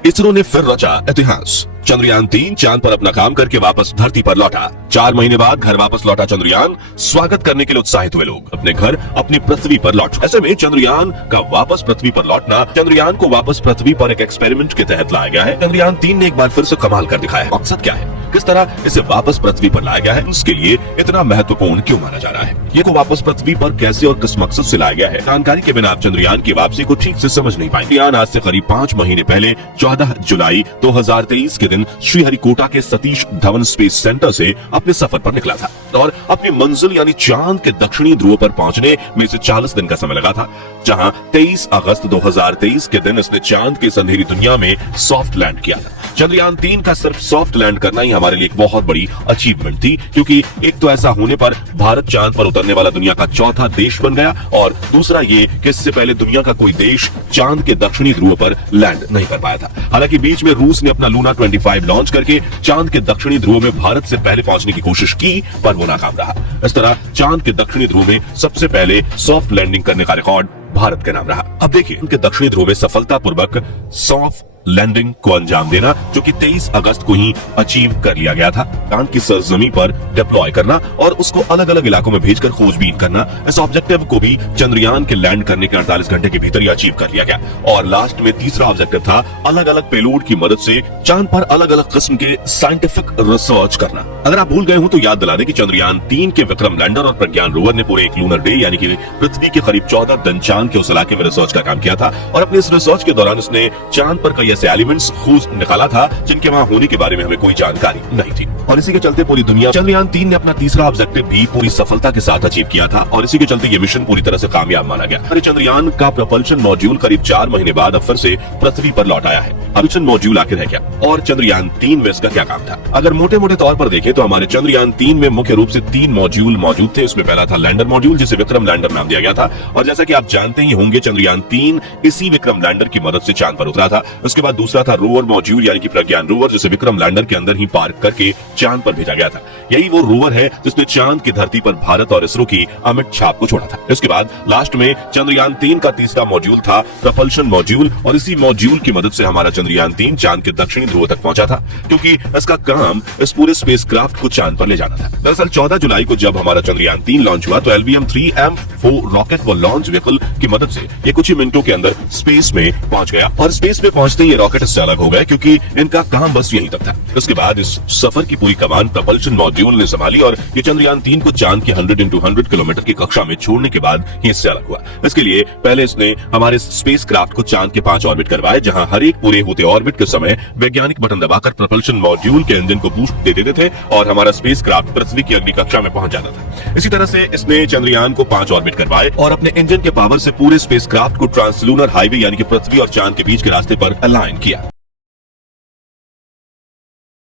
इसरो ने फिर रचा इतिहास। चंद्रयान-3 चांद पर अपना काम करके वापस धरती पर लौटा। 4 महीने बाद घर वापस लौटा चंद्रयान। स्वागत करने के लिए उत्साहित हुए लोग अपने घर अपनी पृथ्वी पर लौट। ऐसे में चंद्रयान का वापस पृथ्वी पर लौटना, चंद्रयान को वापस पृथ्वी पर एक एक्सपेरिमेंट के तहत लाया गया है। चंद्रयान-3 ने एक बार फिर से कमाल कर दिखाया है। मकसद क्या है, किस तरह इसे वापस पृथ्वी पर लाया गया है, उसके लिए इतना महत्वपूर्ण क्यों माना जा रहा है, ये को वापस पृथ्वी पर कैसे और किस मकसद से लाया गया है, जानकारी के बिना आप चंद्रयान की वापसी को ठीक से समझ नहीं पाएंगे। चंद्रयान आज से करीब 5 महीने पहले 14 जुलाई 2023 के दिन श्रीहरिकोटा के सतीश धवन स्पेस सेंटर से अपने सफर पर निकला था और अपनी मंजिल यानी चांद के दक्षिणी ध्रुव पर पहुंचने में इसे 40 दिन का समय लगा था, जहां 23 अगस्त 2023 के दिन इसने चांद की इस अंधेरी दुनिया में सॉफ्ट लैंड किया था। चंद्रयान-3 का सिर्फ सॉफ्ट लैंड करना ही हमारे लिए एक बहुत बड़ी अचीवमेंट थी, क्योंकि एक तो ऐसा होने पर भारत चांद पर उतरने वाला दुनिया का चौथा देश बन गया और दूसरा ये कि इससे पहले दुनिया का कोई देश चांद के दक्षिणी ध्रुव पर लैंड नहीं कर पाया था। हालांकि बीच में रूस ने अपना लूना 25 लॉन्च करके चांद के दक्षिणी ध्रुव में भारत से पहले पहुंचने की कोशिश की, पर वो नाकाम रहा। इस तरह चांद के दक्षिणी ध्रुव में सबसे पहले सॉफ्ट लैंडिंग करने का रिकॉर्ड भारत के नाम रहा। अब देखिए, उनके दक्षिणी ध्रुव में सफलतापूर्वक सॉफ्ट लैंडिंग को अंजाम देना, जो कि 23 अगस्त को ही अचीव कर लिया गया था। चांद की सरजमी पर डिप्लॉय करना और उसको अलग अलग इलाकों में भेजकर खोजबीन करना, इस ऑब्जेक्टिव को भी चंद्रयान के लैंड करने के 48 घंटे के भीतर ही अचीव कर लिया गया। और लास्ट में तीसरा ऑब्जेक्टिव था अलग अलग पेलोड की मदद से चांद पर अलग अलग किस्म के साइंटिफिक रिसर्च करना। अगर आप भूल गए हो तो याद दिला दें कि चंद्रयान-3 के विक्रम लैंडर और प्रज्ञान रोवर ने पूरे एक लूनर डे यानी कि पृथ्वी के करीब 14 दिन चांद के उस इलाके में रिसर्च का काम किया था और अपने इस रिसर्च के दौरान उसने चांद पर कई ऐसे एलिमेंट्स खोज निकाला था जिनके वहां होने के बारे में हमें कोई जानकारी नहीं थी। और इसी के चलते पूरी दुनिया चंद्रयान-3 ने अपना तीसरा ऑब्जेक्टिव भी पूरी सफलता के साथ अचीव किया था और इसी के चलते ये मिशन पूरी तरह से कामयाब माना गया। हमारे चंद्रयान का प्रपल्शन मॉड्यूल करीब 4 महीने बाद अब फिर से पृथ्वी पर लौट आया है। मिशन मॉड्यूल आखिर है क्या और चंद्रयान-3 में इसका क्या काम था? अगर मोटे मोटे तौर पर देखें तो हमारे चंद्रयान-3 में मुख्य रूप से 3 मॉड्यूल मौजूद थे। उसमें पहला था लैंडर मॉड्यूल, जिसे विक्रम लैंडर नाम दिया गया था और जैसा कि आप जानते ही होंगे चंद्रयान-3 इसी विक्रम लैंडर की मदद से चांद पर उतरा था। उसके बाद दूसरा था रोवर मॉड्यूल यानी कि प्रज्ञान रोवर, जिसे विक्रम लैंडर के अंदर ही पार्क करके चांद पर भेजा गया था। यही वो रोवर है जिसने चांद की धरती पर भारत और इसरो की अमिट छाप को छोड़ा था। इसके बाद लास्ट में चंद्रयान-3 का तीसरा मॉड्यूल था प्रपल्शन मॉड्यूल और इसी मॉड्यूल की मदद से हमारा चंद्रयान-3 चांद के दक्षिणी ध्रुव तक पहुंचा था, क्योंकि इसका काम इस पूरे स्पेसक्राफ्ट को चांद पर ले जाना था। दरअसल 14 जुलाई को जब हमारा चंद्रयान-3 लॉन्च हुआ तो LVM-3M4 रॉकेट व लॉन्च व्हीकल की मदद से ये कुछ ही मिनटों के अंदर स्पेस में पहुंच गया और स्पेस में पहुंचते ही ये रॉकेट इससे अलग हो गए, क्योंकि इनका काम बस यहीं तक था। उसके बाद इस सफर की पूरी कमान प्रपल्शन मॉड्यूल ने संभाली और ये चंद्रयान-3 को चांद की 100 × 100 किलोमीटर की कक्षा में छोड़ने के बाद ही इससे अलग हुआ। इसके लिए पहले इसने हमारे स्पेसक्राफ्ट को चांद के 5 ऑर्बिट करवाए, जहां हर एक पूरे होते ऑर्बिट के समय वैज्ञानिक बटन दबाकर प्रपल्शन मॉड्यूल के इंजन को बूस्ट दे देते थे और हमारा स्पेसक्राफ्ट पृथ्वी की अगली कक्षा में पहुंच जाता था। इसी तरह से इसने चंद्रयान को 5 ऑर्बिट करवाए और अपने इंजन के पावर से पूरे स्पेसक्राफ्ट को ट्रांसलूनर हाईवे यानी कि पृथ्वी और चांद के बीच के रास्ते पर अलाइन किया।